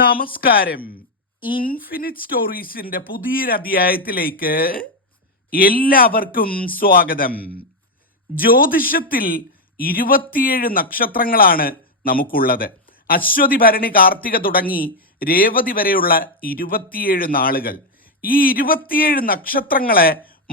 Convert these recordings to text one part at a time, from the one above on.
നമസ്കാരം. ഇൻഫിനിറ്റ് സ്റ്റോറീസിന്റെ പുതിയൊരു അധ്യായത്തിലേക്ക് എല്ലാവർക്കും സ്വാഗതം. ജ്യോതിഷത്തിൽ ഇരുപത്തിയേഴ് നക്ഷത്രങ്ങളാണ് നമുക്കുള്ളത്. അശ്വതി ഭരണി കാർത്തിക തുടങ്ങി രേവതി വരെയുള്ള ഇരുപത്തിയേഴ് നാളുകൾ. ഈ ഇരുപത്തിയേഴ് നക്ഷത്രങ്ങളെ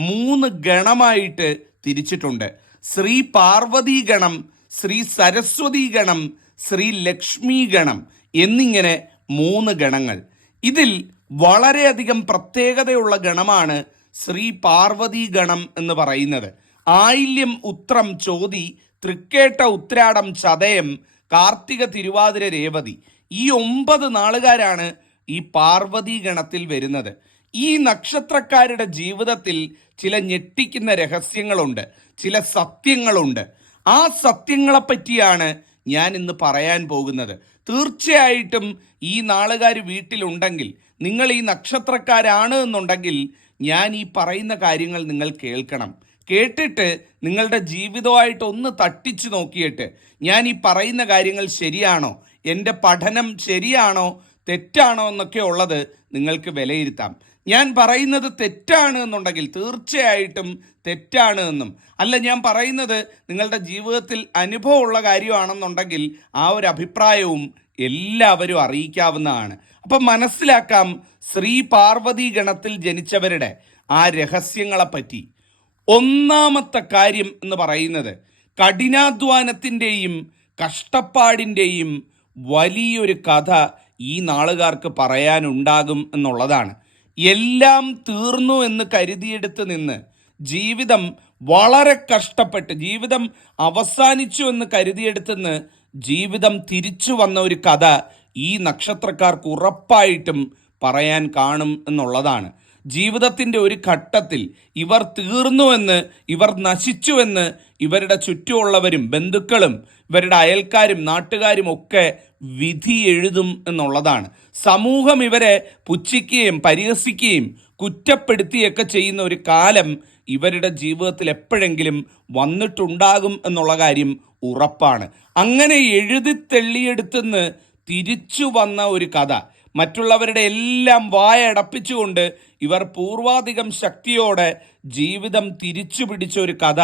മൂന്ന് ഗണമായിട്ട് തിരിച്ചിട്ടുണ്ട്. ശ്രീ പാർവതി ഗണം ശ്രീ സരസ്വതി ഗണം ശ്രീ ലക്ഷ്മി ഗണം എന്നിങ്ങനെ മൂന്ന് ഗണങ്ങൾ. ഇതിൽ വളരെയധികം പ്രത്യേകതയുള്ള ഗണമാണ് ശ്രീ പാർവതി ഗണം എന്ന് പറയുന്നത്. ആയില്യം ഉത്രം ചോതി തൃക്കേട്ട ഉത്രാടം ചതയം കാർത്തിക തിരുവാതിര രേവതി ഈ ഒമ്പത് നാളുകാരാണ് ഈ പാർവതി ഗണത്തിൽ വരുന്നത്. ഈ നക്ഷത്രക്കാരുടെ ജീവിതത്തിൽ ചില ഞെട്ടിക്കുന്ന രഹസ്യങ്ങളുണ്ട് ചില സത്യങ്ങളുണ്ട്. ആ സത്യങ്ങളെപ്പറ്റിയാണ് ഞാൻ ഇന്ന് പറയാൻ പോകുന്നത്. തീർച്ചയായിട്ടും ഈ നാളുകാർ വീട്ടിലുണ്ടെങ്കിൽ നിങ്ങൾ ഈ നക്ഷത്രക്കാരാണ് എന്നുണ്ടെങ്കിൽ ഞാൻ ഈ പറയുന്ന കാര്യങ്ങൾ നിങ്ങൾ കേൾക്കണം. കേട്ടിട്ട് നിങ്ങളുടെ ജീവിതമായിട്ട് ഒന്ന് തട്ടിച്ചു നോക്കിയിട്ട് ഞാൻ ഈ പറയുന്ന കാര്യങ്ങൾ ശരിയാണോ എന്റെ പഠനം ശരിയാണോ തെറ്റാണോ എന്നൊക്കെ ഉള്ളത് നിങ്ങൾക്ക് വിലയിരുത്താം. ഞാൻ പറയുന്നത് തെറ്റാണ് എന്നുണ്ടെങ്കിൽ തീർച്ചയായിട്ടും തെറ്റാണ് എന്നും. അല്ല ഞാൻ പറയുന്നത് നിങ്ങളുടെ ജീവിതത്തിൽ അനുഭവമുള്ള കാര്യമാണെന്നുണ്ടെങ്കിൽ ആ ഒരു അഭിപ്രായവും എല്ലാവരും അറിയിക്കാവുന്നതാണ്. അപ്പം മനസ്സിലാക്കാം ശ്രീ പാർവതി ഗണത്തിൽ ജനിച്ചവരുടെ ആ രഹസ്യങ്ങളെപ്പറ്റി. ഒന്നാമത്തെ കാര്യം എന്ന് പറയുന്നത് കഠിനാധ്വാനത്തിന്റെയും കഷ്ടപ്പാടിന്റെയും വലിയൊരു കഥ ഈ നാളുകാർക്ക് പറയാനുണ്ടാകും എന്നുള്ളതാണ്. എല്ലാം തീർന്നു എന്ന് കരുതിയെടുത്ത് നിന്ന് ജീവിതം വളരെ കഷ്ടപ്പെട്ട് ജീവിതം അവസാനിച്ചു എന്ന് കരുതിയെടുത്തുനിന്ന് ജീവിതം തിരിച്ചു വന്ന ഒരു കഥ ഈ നക്ഷത്രക്കാർക്ക് ഉറപ്പായിട്ടും പറയാൻ കാണും എന്നുള്ളതാണ്. ജീവിതത്തിന്റെ ഒരു ഘട്ടത്തിൽ ഇവർ തീർന്നുവെന്ന് ഇവർ നശിച്ചുവെന്ന് ഇവരുടെ ചുറ്റുമുള്ളവരും ബന്ധുക്കളും ഇവരുടെ അയൽക്കാരും നാട്ടുകാരും ഒക്കെ വിധി എഴുതും എന്നുള്ളതാണ്. സമൂഹം ഇവരെ പുച്ഛിക്കുകയും പരിഹസിക്കുകയും കുറ്റപ്പെടുത്തിയൊക്കെ ചെയ്യുന്ന ഒരു കാലം ഇവരുടെ ജീവിതത്തിൽ എപ്പോഴെങ്കിലും വന്നിട്ടുണ്ടാകും എന്നുള്ള കാര്യം ഉറപ്പാണ്. അങ്ങനെ എഴുതി തെള്ളിയെടുത്തുനിന്ന് തിരിച്ചു വന്ന ഒരു കഥ. മറ്റുള്ളവരുടെ എല്ലാം വായടപ്പിച്ചുകൊണ്ട് ഇവർ പൂർവാധികം ശക്തിയോടെ ജീവിതം തിരിച്ചു പിടിച്ച ഒരു കഥ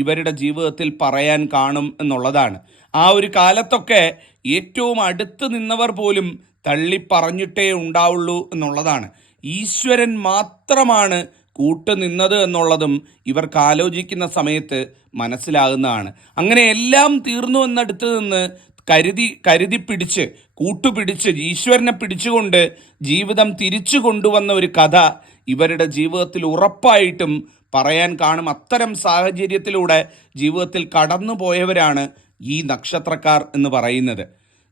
ഇവരുടെ ജീവിതത്തിൽ പറയാൻ കാണും എന്നുള്ളതാണ്. ആ ഒരു കാലത്തൊക്കെ ഏറ്റവും അടുത്ത് നിന്നവർ പോലും തള്ളിപ്പറഞ്ഞിട്ടേ ഉണ്ടാവുള്ളൂ എന്നുള്ളതാണ്. ഈശ്വരൻ മാത്രമാണ് കൂട്ടുനിന്നത് എന്നുള്ളതും ഇവർക്ക് ആലോചിക്കുന്ന സമയത്ത് മനസ്സിലാകുന്നതാണ്. അങ്ങനെ എല്ലാം തീർന്നു എന്നടുത്ത് നിന്ന് കരുതി കരുതി പിടിച്ച് കൂട്ടുപിടിച്ച് ഈശ്വരനെ പിടിച്ചുകൊണ്ട് ജീവിതം തിരിച്ചു കൊണ്ടുവന്ന ഒരു കഥ ഇവരുടെ ജീവിതത്തിൽ ഉറപ്പായിട്ടും പറയാൻ കാണും അത്തരം സാഹചര്യത്തിലൂടെ ജീവിതത്തിൽ കടന്നു പോയവരാണ് ഈ നക്ഷത്രക്കാർ എന്ന് പറയുന്നത്.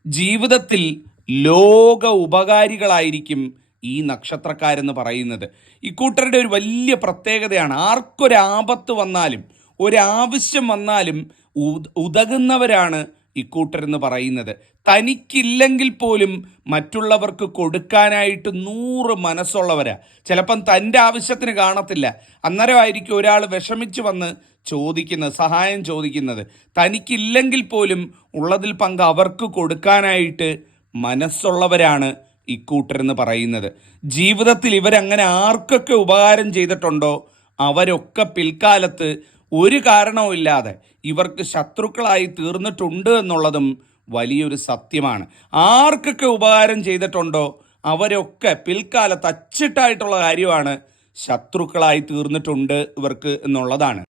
ജീവിതത്തിൽ ലോക ഉപകാരികളായിരിക്കും ഈ നക്ഷത്രക്കാരെന്ന് പറയുന്നത്. ഇക്കൂട്ടരുടെ ഒരു വലിയ പ്രത്യേകതയാണ്. ആർക്കൊരാപത്ത് വന്നാലും ഒരാവശ്യം വന്നാലും ഉത- ഉതകുന്നവരാണ് ഇക്കൂട്ടരെന്ന് പറയുന്നത്. തനിക്കില്ലെങ്കിൽ പോലും മറ്റുള്ളവർക്ക് കൊടുക്കാനായിട്ട് നൂറ് മനസ്സുള്ളവരാ. ചിലപ്പം തന്റെ ആവശ്യത്തിന് കാണത്തില്ല. അന്നേരമായിരിക്കും ഒരാൾ വിഷമിച്ച് വന്ന് ചോദിക്കുന്നത് സഹായം ചോദിക്കുന്നത്. തനിക്കില്ലെങ്കിൽ പോലും ഉള്ളതിൽ പങ്ക് അവർക്ക് കൊടുക്കാനായിട്ട് മനസ്സുള്ളവരാണ് ഇക്കൂട്ടരെന്ന് പറയുന്നത്. ജീവിതത്തിൽ ഇവരങ്ങനെ ആർക്കൊക്കെ ഉപകാരം ചെയ്തിട്ടുണ്ടോ? അവരൊക്കെ പിൽക്കാലത്ത് ഒരു കാരണവുമില്ലാതെ ഇവർക്ക് ശത്രുക്കളായി തീർന്നിട്ടുണ്ട് എന്നുള്ളതും വലിയൊരു സത്യമാണ്. ആർക്കൊക്കെ ഉപകാരം ചെയ്തിട്ടുണ്ടോ അവരൊക്കെ പിൽക്കാലത്ത് അച്ചിട്ടായിട്ടുള്ള കാര്യമാണ്. ശത്രുക്കളായി തീർന്നിട്ടുണ്ട് ഇവർക്ക് എന്നുള്ളതാണ്.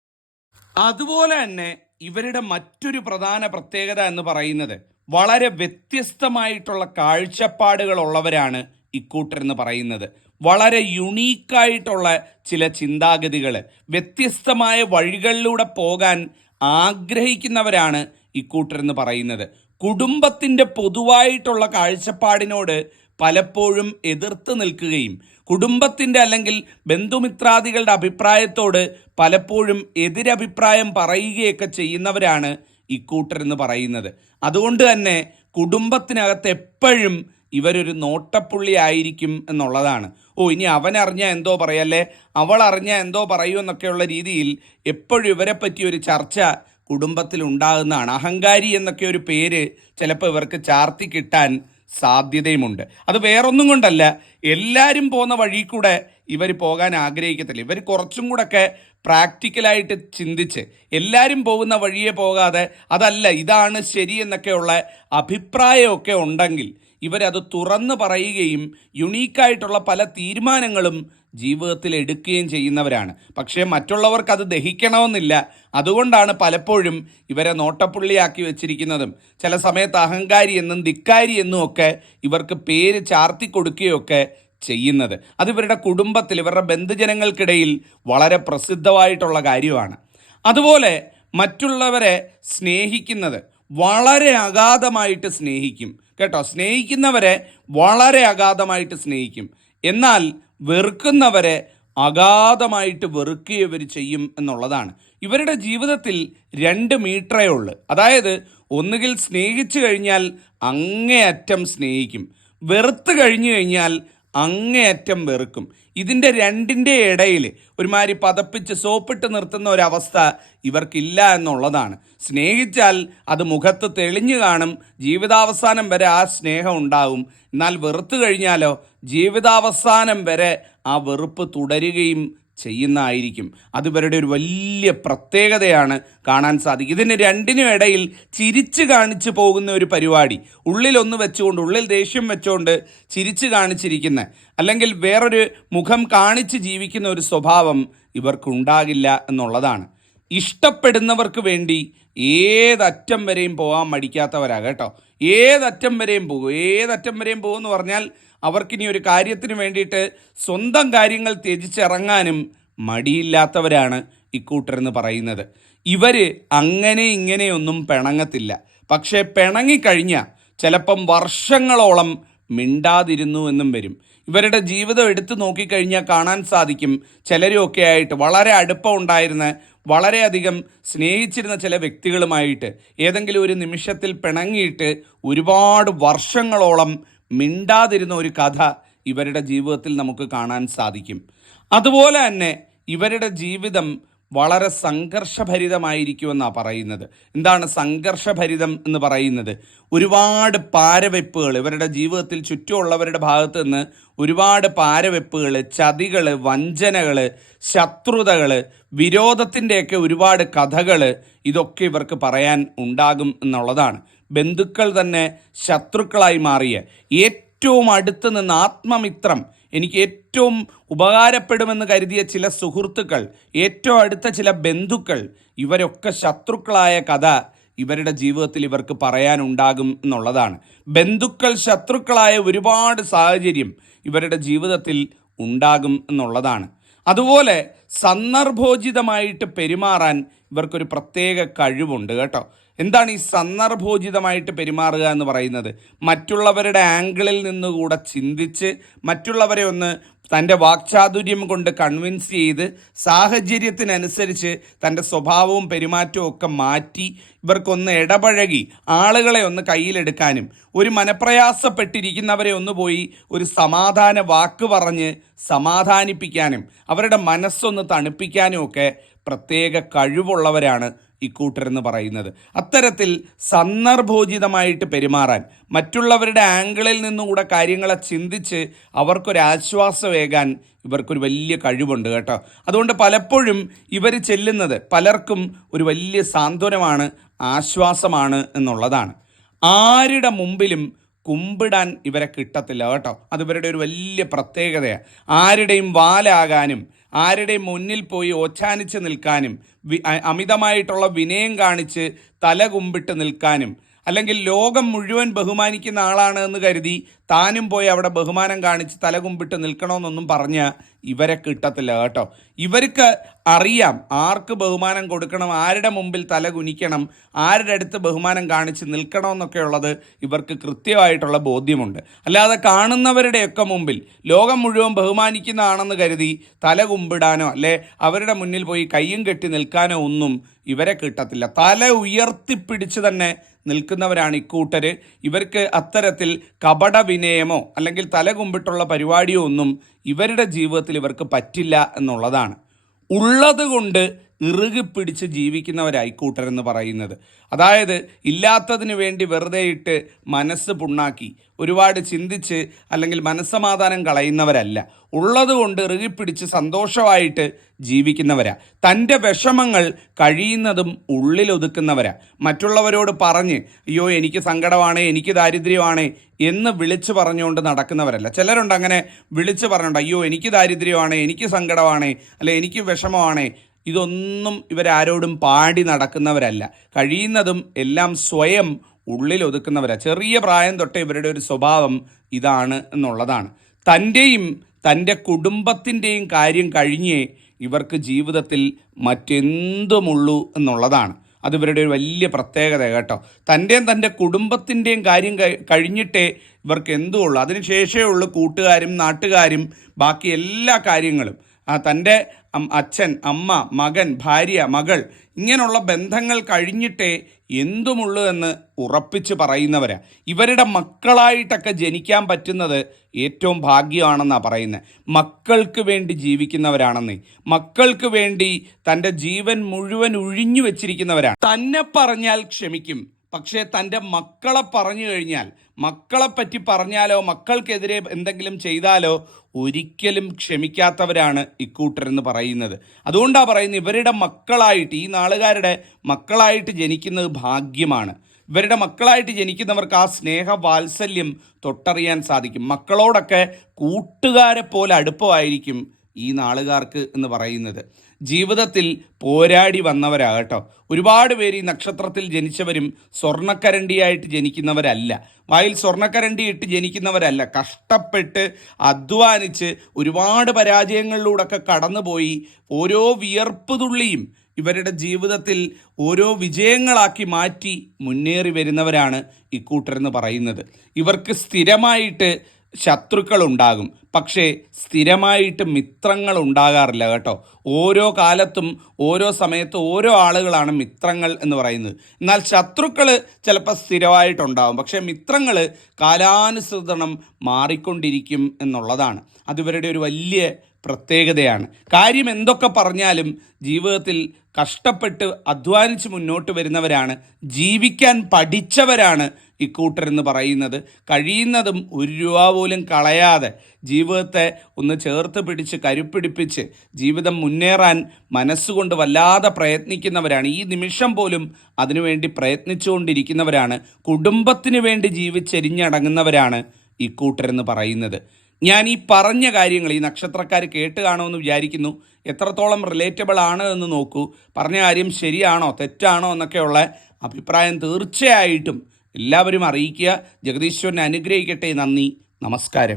അതുപോലെ തന്നെ ഇവരുടെ മറ്റൊരു പ്രധാന പ്രത്യേകത എന്ന് പറയുന്നത് വളരെ വ്യത്യസ്തമായിട്ടുള്ള കാഴ്ചപ്പാടുകളുള്ളവരാണ് ഇക്കൂട്ടർ എന്ന് പറയുന്നത്. വളരെ യുണീക്കായിട്ടുള്ള ചില ചിന്താഗതികൾ. വ്യത്യസ്തമായ വഴികളിലൂടെ പോകാൻ ആഗ്രഹിക്കുന്നവരാണ് ഇക്കൂട്ടരെന്ന് പറയുന്നത്. കുടുംബത്തിന്റെ പൊതുവായിട്ടുള്ള കാഴ്ചപ്പാടിനോട് പലപ്പോഴും എതിർത്ത് നിൽക്കുകയും കുടുംബത്തിന്റെ അല്ലെങ്കിൽ ബന്ധുമിത്രാദികളുടെ അഭിപ്രായത്തോട് പലപ്പോഴും എതിരഭിപ്രായം പറയുകയൊക്കെ ചെയ്യുന്നവരാണ് ഇക്കൂട്ടരെന്ന് പറയുന്നത്. അതുകൊണ്ട് തന്നെ കുടുംബത്തിനകത്ത് എപ്പോഴും ഇവരൊരു നോട്ടപ്പുള്ളി ആയിരിക്കും എന്നുള്ളതാണ്. ഓ ഇനി അവൻ അറിഞ്ഞ എന്തോ പറയല്ലേ? അവൾ അറിഞ്ഞ എന്തോ പറയൂ എന്നൊക്കെയുള്ള രീതിയിൽ എപ്പോഴും ഇവരെ പറ്റി ഒരു ചർച്ച കുടുംബത്തിൽ ഉണ്ടാകുന്നതാണ്. അഹങ്കാരി എന്നൊക്കെ ഒരു പേര് ചിലപ്പോൾ ഇവർക്ക് ചാർത്തി കിട്ടാൻ സാധ്യതയുമുണ്ട്. അത് വേറൊന്നും കൊണ്ടല്ല എല്ലാവരും പോകുന്ന വഴി കൂടെ ഇവർ പോകാൻ ആഗ്രഹിക്കത്തില്ല. ഇവർ കുറച്ചും കൂടെയൊക്കെ പ്രാക്ടിക്കലായിട്ട് ചിന്തിച്ച് എല്ലാവരും പോകുന്ന വഴിയെ പോകാതെ അതല്ല ഇതാണ് ശരി എന്നൊക്കെയുള്ള അഭിപ്രായമൊക്കെ ഉണ്ടെങ്കിൽ ഇവരത് തുറന്നു പറയുകയും യുണീക്കായിട്ടുള്ള പല തീരുമാനങ്ങളും ജീവിതത്തിൽ എടുക്കുകയും ചെയ്യുന്നവരാണ്. പക്ഷേ മറ്റുള്ളവർക്ക് അത് ദഹിക്കണമെന്നില്ല. അതുകൊണ്ടാണ് പലപ്പോഴും ഇവരെ നോട്ടപ്പുള്ളിയാക്കി വെച്ചിരിക്കുന്നതും. ചില സമയത്ത് അഹങ്കാരി എന്നും ധിക്കാരി എന്നും ഒക്കെ ഇവർക്ക് പേര് ചാർത്തി കൊടുക്കുകയൊക്കെ ചെയ്യുന്നത്. അത് ഇവരുടെ കുടുംബത്തിൽ ഇവരുടെ ബന്ധുജനങ്ങൾക്കിടയിൽ വളരെ പ്രസിദ്ധമായിട്ടുള്ള കാര്യമാണ്. അതുപോലെ മറ്റുള്ളവരെ സ്നേഹിക്കുന്നത് വളരെ അഗാധമായിട്ട് സ്നേഹിക്കും. കേട്ടോ സ്നേഹിക്കുന്നവരെ വളരെ അഗാധമായിട്ട് സ്നേഹിക്കും. എന്നാൽ വെറുക്കുന്നവരെ അഗാധമായിട്ട് വെറുക്കുകയവർ ചെയ്യും എന്നുള്ളതാണ്. ഇവരുടെ ജീവിതത്തിൽ രണ്ട് മീറ്ററേ ഉള്ളൂ. അതായത് ഒന്നുകിൽ സ്നേഹിച്ചു കഴിഞ്ഞാൽ അങ്ങേയറ്റം സ്നേഹിക്കും. വെറുത്ത് കഴിഞ്ഞു കഴിഞ്ഞാൽ അങ്ങേയറ്റം വെറുക്കും. ഇതിന്റെ രണ്ടിന്റെ ഇടയിൽ ഒരുമാതിരി പതപ്പിച്ച് സോപ്പിട്ട് നിർത്തുന്ന ഒരവസ്ഥ ഇവർക്കില്ല എന്നുള്ളതാണ്. സ്നേഹിച്ചാൽ അത് മുഖത്ത് തെളിഞ്ഞു കാണും ജീവിതാവസാനം വരെ ആ സ്നേഹം ഉണ്ടാവും. എന്നാൽ വെറുത്തു കഴിഞ്ഞാലോ ജീവിതാവസാനം വരെ ആ വെറുപ്പ് തുടരുകയും ചെയ്യുന്നതായിരിക്കും. അതുവരുടെ ഒരു വലിയ പ്രത്യേകതയാണ് കാണാൻ സാധിക്കും. ഇതിന് രണ്ടിനും ഇടയിൽ ചിരിച്ചു കാണിച്ചു പോകുന്ന ഒരു പരിപാടി. ഉള്ളിലൊന്ന് വെച്ചുകൊണ്ട് ഉള്ളിൽ ദേഷ്യം വെച്ചുകൊണ്ട് ചിരിച്ചു കാണിച്ചിരിക്കുന്ന അല്ലെങ്കിൽ വേറൊരു മുഖം കാണിച്ച് ജീവിക്കുന്ന ഒരു സ്വഭാവം ഇവർക്കുണ്ടാകില്ല എന്നുള്ളതാണ്. ഇഷ്ടപ്പെടുന്നവർക്ക് വേണ്ടി ഏതറ്റം വരെയും പോകാൻ മടിക്കാത്തവരാ കേട്ടോ. ഏതറ്റം വരെയും പോകും. ഏതറ്റം വരെയും പോകുമെന്ന് പറഞ്ഞാൽ അവർക്കിനി ഒരു കാര്യത്തിന് വേണ്ടിയിട്ട് സ്വന്തം കാര്യങ്ങൾ ത്യജിച്ചിറങ്ങാനും മടിയില്ലാത്തവരാണ് ഇക്കൂട്ടരെന്ന് പറയുന്നത്. ഇവർ അങ്ങനെ ഇങ്ങനെയൊന്നും പിണങ്ങത്തില്ല. പക്ഷേ പിണങ്ങിക്കഴിഞ്ഞാൽ ചിലപ്പം വർഷങ്ങളോളം മിണ്ടാതിരുന്നു എന്നും വരും. ഇവരുടെ ജീവിതം എടുത്തു നോക്കിക്കഴിഞ്ഞാൽ കാണാൻ സാധിക്കും. ചിലരൊക്കെ ആയിട്ട് വളരെ അടുപ്പം ഉണ്ടായിരുന്ന വളരെയധികം സ്നേഹിച്ചിരുന്ന ചില വ്യക്തികളുമായിട്ട് ഏതെങ്കിലും ഒരു നിമിഷത്തിൽ പിണങ്ങിയിട്ട് ഒരുപാട് വർഷങ്ങളോളം മിണ്ടാതിരുന്ന ഒരു കഥ ഇവരുടെ ജീവിതത്തിൽ നമുക്ക് കാണാൻ സാധിക്കും. അതുപോലെ തന്നെ ഇവരുടെ ജീവിതം വളരെ സംഘർഷഭരിതമായിരിക്കുമെന്നാണ് പറയുന്നത്. എന്താണ് സംഘർഷഭരിതം എന്ന് പറയുന്നത്? ഒരുപാട് പാരവെപ്പുകൾ ഇവരുടെ ജീവിതത്തിൽ ചുറ്റുമുള്ളവരുടെ ഭാഗത്ത് നിന്ന് ഒരുപാട് പാരവെപ്പുകൾ ചതികൾ വഞ്ചനകൾ ശത്രുതകൾ വിരോധത്തിന്റെയൊക്കെ ഒരുപാട് കഥകൾ ഇതൊക്കെ ഇവർക്ക് പറയാൻ ഉണ്ടാകും എന്നുള്ളതാണ്. ബന്ധുക്കൾ തന്നെ ശത്രുക്കളായി മാറിയ. ഏറ്റവും അടുത്ത് നിന്ന് ആത്മമിത്രം എനിക്ക് ഏറ്റവും ഉപകാരപ്പെടുമെന്ന് കരുതിയ ചില സുഹൃത്തുക്കൾ ഏറ്റവും അടുത്ത ചില ബന്ധുക്കൾ ഇവരൊക്കെ ശത്രുക്കളായ കഥ ഇവരുടെ ജീവിതത്തിൽ ഇവർക്ക് പറയാനുണ്ടാകും എന്നുള്ളതാണ്. ബന്ധുക്കൾ ശത്രുക്കളായ ഒരുപാട് സാഹചര്യം ഇവരുടെ ജീവിതത്തിൽ ഉണ്ടാകും എന്നുള്ളതാണ്. അതുപോലെ സന്ദർഭോചിതമായിട്ട് പെരുമാറാൻ ഇവർക്കൊരു പ്രത്യേക കഴിവുണ്ട് കേട്ടോ. എന്താണ് ഈ സന്ദർഭോചിതമായിട്ട് പെരുമാറുക എന്ന് പറയുന്നത്? മറ്റുള്ളവരുടെ ആംഗിളിൽ നിന്നുകൂടെ ചിന്തിച്ച് മറ്റുള്ളവരെ ഒന്ന് തന്റെ വാക്ചാതുര്യം കൊണ്ട് കൺവിൻസ് ചെയ്ത് സാഹചര്യത്തിനനുസരിച്ച് തന്റെ സ്വഭാവവും പെരുമാറ്റവും ഒക്കെ മാറ്റി ഇവർക്കൊന്ന് ഇടപഴകി ആളുകളെ ഒന്ന് കയ്യിലെടുക്കാനും ഒരു മനപ്രയാസപ്പെട്ടിരിക്കുന്നവരെ ഒന്ന് പോയി ഒരു സമാധാന വാക്ക് പറഞ്ഞ് സമാധാനിപ്പിക്കാനും അവരുടെ മനസ്സൊന്ന് തണുപ്പിക്കാനും ഒക്കെ പ്രത്യേക കഴിവുള്ളവരാണ് ഇക്കൂട്ടരെന്ന് പറയുന്നത്. അത്തരത്തിൽ സന്ദർഭോചിതമായിട്ട് പെരുമാറാൻ മറ്റുള്ളവരുടെ ആംഗിളിൽ നിന്നുകൂടെ കാര്യങ്ങളെ ചിന്തിച്ച് അവർക്കൊരാശ്വാസമേകാൻ ഇവർക്കൊരു വലിയ കഴിവുണ്ട് കേട്ടോ. അതുകൊണ്ട് പലപ്പോഴും ഇവർ ചെല്ലുന്നത് പലർക്കും ഒരു വലിയ സാന്ത്വനമാണ് ആശ്വാസമാണ് എന്നുള്ളതാണ്. ആരുടെ മുമ്പിലും കുമ്പിടാൻ ഇവരെ കിട്ടത്തില്ല കേട്ടോ. അത് ഇവരുടെ ഒരു വലിയ പ്രത്യേകതയാണ് ആരുടെയും വാലാകാനും ആരുടെയും മുന്നിൽ പോയി ഓച്ചാനിച്ച് നിൽക്കാനും അമിതമായിട്ടുള്ള വിനയം കാണിച്ച് തല കുമ്പിട്ട് നിൽക്കാനും അല്ലെങ്കിൽ ലോകം മുഴുവൻ ബഹുമാനിക്കുന്ന ആളാണ് എന്ന് കരുതി താനും പോയി അവിടെ ബഹുമാനം കാണിച്ച് തല കുമ്പിട്ട് നിൽക്കണമെന്നൊന്നും പറഞ്ഞ് ഇവരെ കിട്ടത്തില്ല കേട്ടോ. ഇവർക്ക് അറിയാം ആർക്ക് ബഹുമാനം കൊടുക്കണം ആരുടെ മുമ്പിൽ തല കുനിക്കണം ആരുടെ അടുത്ത് ബഹുമാനം കാണിച്ച് നിൽക്കണമെന്നൊക്കെ ഉള്ളത് ഇവർക്ക് കൃത്യമായിട്ടുള്ള ബോധ്യമുണ്ട്. അല്ലാതെ കാണുന്നവരുടെയൊക്കെ മുമ്പിൽ ലോകം മുഴുവൻ ബഹുമാനിക്കുന്നതാണെന്ന് കരുതി തല കുമ്പിടാനോ അല്ലെ അവരുടെ മുന്നിൽ പോയി കയ്യും കെട്ടി നിൽക്കാനോ ഒന്നും ഇവരെ കിട്ടത്തില്ല. തല ഉയർത്തിപ്പിടിച്ച് തന്നെ നിൽക്കുന്നവരാണ് ഇക്കൂട്ടർ ഇവർക്ക് അത്തരത്തിൽ കപട വിനയമോ അല്ലെങ്കിൽ തല കുമ്പിട്ടുള്ള പരിപാടിയോ ഒന്നും ഇവരുടെ ജീവിതത്തിൽ ഇവർക്ക് പറ്റില്ല എന്നുള്ളതാണ്. ഉള്ളത് കൊണ്ട് ഇറുകി പിടിച്ച് ജീവിക്കുന്നവരായി കൂട്ടരെന്ന് പറയുന്നത്. അതായത് ഇല്ലാത്തതിന് വേണ്ടി വെറുതെ ഇട്ട് മനസ്സ് പുണ്ണാക്കി ഒരുപാട് ചിന്തിച്ച് അല്ലെങ്കിൽ മനസ്സമാധാനം കളയുന്നവരല്ല. ഉള്ളതുകൊണ്ട് ഇറുകി പിടിച്ച് സന്തോഷമായിട്ട് ജീവിക്കുന്നവരാ. തന്റെ വിഷമങ്ങൾ കഴിയുന്നതും ഉള്ളിലൊതുക്കുന്നവരാ മറ്റുള്ളവരോട് പറഞ്ഞ് അയ്യോ എനിക്ക് സങ്കടമാണ് എനിക്ക് ദാരിദ്ര്യമാണ് എന്ന് വിളിച്ചു പറഞ്ഞുകൊണ്ട് നടക്കുന്നവരല്ല. ചിലരുണ്ട് അങ്ങനെ വിളിച്ചു പറഞ്ഞുകൊണ്ട് അയ്യോ എനിക്ക് ദാരിദ്ര്യമാണ് എനിക്ക് സങ്കടമാണ് അല്ലെ എനിക്ക് വിഷമമാണ് ഇതൊന്നും ഇവരാരോടും പാടി നടക്കുന്നവരല്ല. കഴിയുന്നതും എല്ലാം സ്വയം ഉള്ളിൽ ഒതുക്കുന്നവരാണ് ചെറിയ പ്രായം തൊട്ടേ ഇവരുടെ ഒരു സ്വഭാവം ഇതാണ് എന്നുള്ളതാണ്. തന്റെയും തന്റെ കുടുംബത്തിന്റെയും കാര്യം കഴിഞ്ഞേ ഇവർക്ക് ജീവിതത്തിൽ മറ്റെന്തുമുള്ളൂ എന്നുള്ളതാണ്. അത് ഇവരുടെ ഒരു വലിയ പ്രത്യേകത കേട്ടോ. തന്റെയും തന്റെ കുടുംബത്തിന്റെയും കാര്യം കഴി- കഴിഞ്ഞിട്ടേ ഇവർക്ക് എന്തുള്ളൂ? അതിനുശേഷമേ ഉള്ളൂ കൂട്ടുകാരും നാട്ടുകാരും ബാക്കി എല്ലാ കാര്യങ്ങളും. ആ തന്റെ അച്ഛൻ അമ്മ മകൻ ഭാര്യ മകൾ ഇങ്ങനെയുള്ള ബന്ധങ്ങൾ കഴിഞ്ഞിട്ടേ എന്തുമുള്ളൂ എന്ന് ഉറപ്പിച്ച് പറയുന്നവരാ. ഇവരുടെ മക്കളായിട്ടൊക്കെ ജനിക്കാൻ പറ്റുന്നത് ഏറ്റവും ഭാഗ്യമാണെന്നാണ് പറയുന്നത് മക്കൾക്ക് വേണ്ടി ജീവിക്കുന്നവരാണെന്നേ. മക്കൾക്ക് വേണ്ടി തന്റെ ജീവൻ മുഴുവൻ ഒഴിഞ്ഞു വെച്ചിരിക്കുന്നവരാണ് തന്നെ പറഞ്ഞാൽ ക്ഷമിക്കും. പക്ഷേ തന്റെ മക്കളെ പറഞ്ഞു കഴിഞ്ഞാൽ മക്കളെ പറ്റി പറഞ്ഞാലോ മക്കൾക്കെതിരെ എന്തെങ്കിലും ചെയ്താലോ ഒരിക്കലും ക്ഷമിക്കാത്തവരാണ് ഇക്കൂട്ടരെന്ന് പറയുന്നത്. അതുകൊണ്ടാണ് പറയുന്നത് ഇവരുടെ മക്കളായിട്ട് ഈ നാളുകാരുടെ മക്കളായിട്ട് ജനിക്കുന്നത് ഭാഗ്യമാണ്. ഇവരുടെ മക്കളായിട്ട് ജനിക്കുന്നവർക്ക് ആ സ്നേഹ വാത്സല്യം തൊട്ടറിയാൻ സാധിക്കും. മക്കളോടൊക്കെ കൂട്ടുകാരെ പോലെ അടുപ്പമായിരിക്കും ഈ നാളുകാർക്ക് എന്ന് പറയുന്നത്. ജീവിതത്തിൽ പോരാടി വന്നവരാകട്ടോ ഒരുപാട് പേര് ഈ നക്ഷത്രത്തിൽ ജനിച്ചവരും സ്വർണക്കരണ്ടിയായിട്ട് ജനിക്കുന്നവരല്ല. വായിൽ സ്വർണക്കരണ്ടി ഇട്ട് ജനിക്കുന്നവരല്ല. കഷ്ടപ്പെട്ട് അധ്വാനിച്ച് ഒരുപാട് പരാജയങ്ങളിലൂടെയൊക്കെ കടന്നുപോയി ഓരോ വിയർപ്പ് തുള്ളിയും ഇവരുടെ ജീവിതത്തിൽ ഓരോ വിജയങ്ങളാക്കി മാറ്റി മുന്നേറി വരുന്നവരാണ് ഇക്കൂട്ടരെന്ന് പറയുന്നത്. ഇവർക്ക് സ്ഥിരമായിട്ട് ശത്രുക്കൾ ഉണ്ടാകും പക്ഷേ സ്ഥിരമായിട്ട് മിത്രങ്ങൾ ഉണ്ടാകാറില്ല കേട്ടോ. ഓരോ കാലത്തും ഓരോ സമയത്തും ഓരോ ആളുകളാണ് മിത്രങ്ങൾ എന്ന് പറയുന്നത്. എന്നാൽ ശത്രുക്കൾ ചിലപ്പോൾ സ്ഥിരമായിട്ടുണ്ടാകും പക്ഷേ മിത്രങ്ങൾ കാലാനുസൃതണം മാറിക്കൊണ്ടിരിക്കും എന്നുള്ളതാണ്. അതിവരുടെ ഒരു വലിയ പ്രത്യേകതയാണ്. കാര്യം എന്തൊക്കെ പറഞ്ഞാലും ജീവിതത്തിൽ കഷ്ടപ്പെട്ട് അധ്വാനിച്ച് മുന്നോട്ട് വരുന്നവരാണ് ജീവിക്കാൻ പഠിച്ചവരാണ് ഇക്കൂട്ടരെന്ന് പറയുന്നത്. കഴിയുന്നതും ഒരു രൂപ പോലും കളയാതെ ജീവിതത്തെ ഒന്ന് ചേർത്ത് പിടിച്ച് കരുപ്പിടിപ്പിച്ച് ജീവിതം മുന്നേറാൻ മനസ്സുകൊണ്ട് വല്ലാതെ പ്രയത്നിക്കുന്നവരാണ്. ഈ നിമിഷം പോലും അതിനുവേണ്ടി പ്രയത്നിച്ചുകൊണ്ടിരിക്കുന്നവരാണ്. കുടുംബത്തിന് വേണ്ടി ജീവിച്ചെരിഞ്ഞടങ്ങുന്നവരാണ് ഇക്കൂട്ടരെന്ന് പറയുന്നത്. ഞാൻ ഈ പറഞ്ഞ കാര്യങ്ങൾ ഈ നക്ഷത്രക്കാർ കേട്ട് കാണുമെന്ന് വിചാരിക്കുന്നു. എത്രത്തോളം റിലേറ്റബിൾ ആണ് എന്ന് നോക്കൂ. പറഞ്ഞ കാര്യം ശരിയാണോ തെറ്റാണോ എന്നൊക്കെയുള്ള അഭിപ്രായം തീർച്ചയായിട്ടും എല്ലാവരും അറിയിക്കുക. ജഗദീശ്വരനെ അനുഗ്രഹിക്കട്ടെ. നന്ദി. നമസ്കാരം.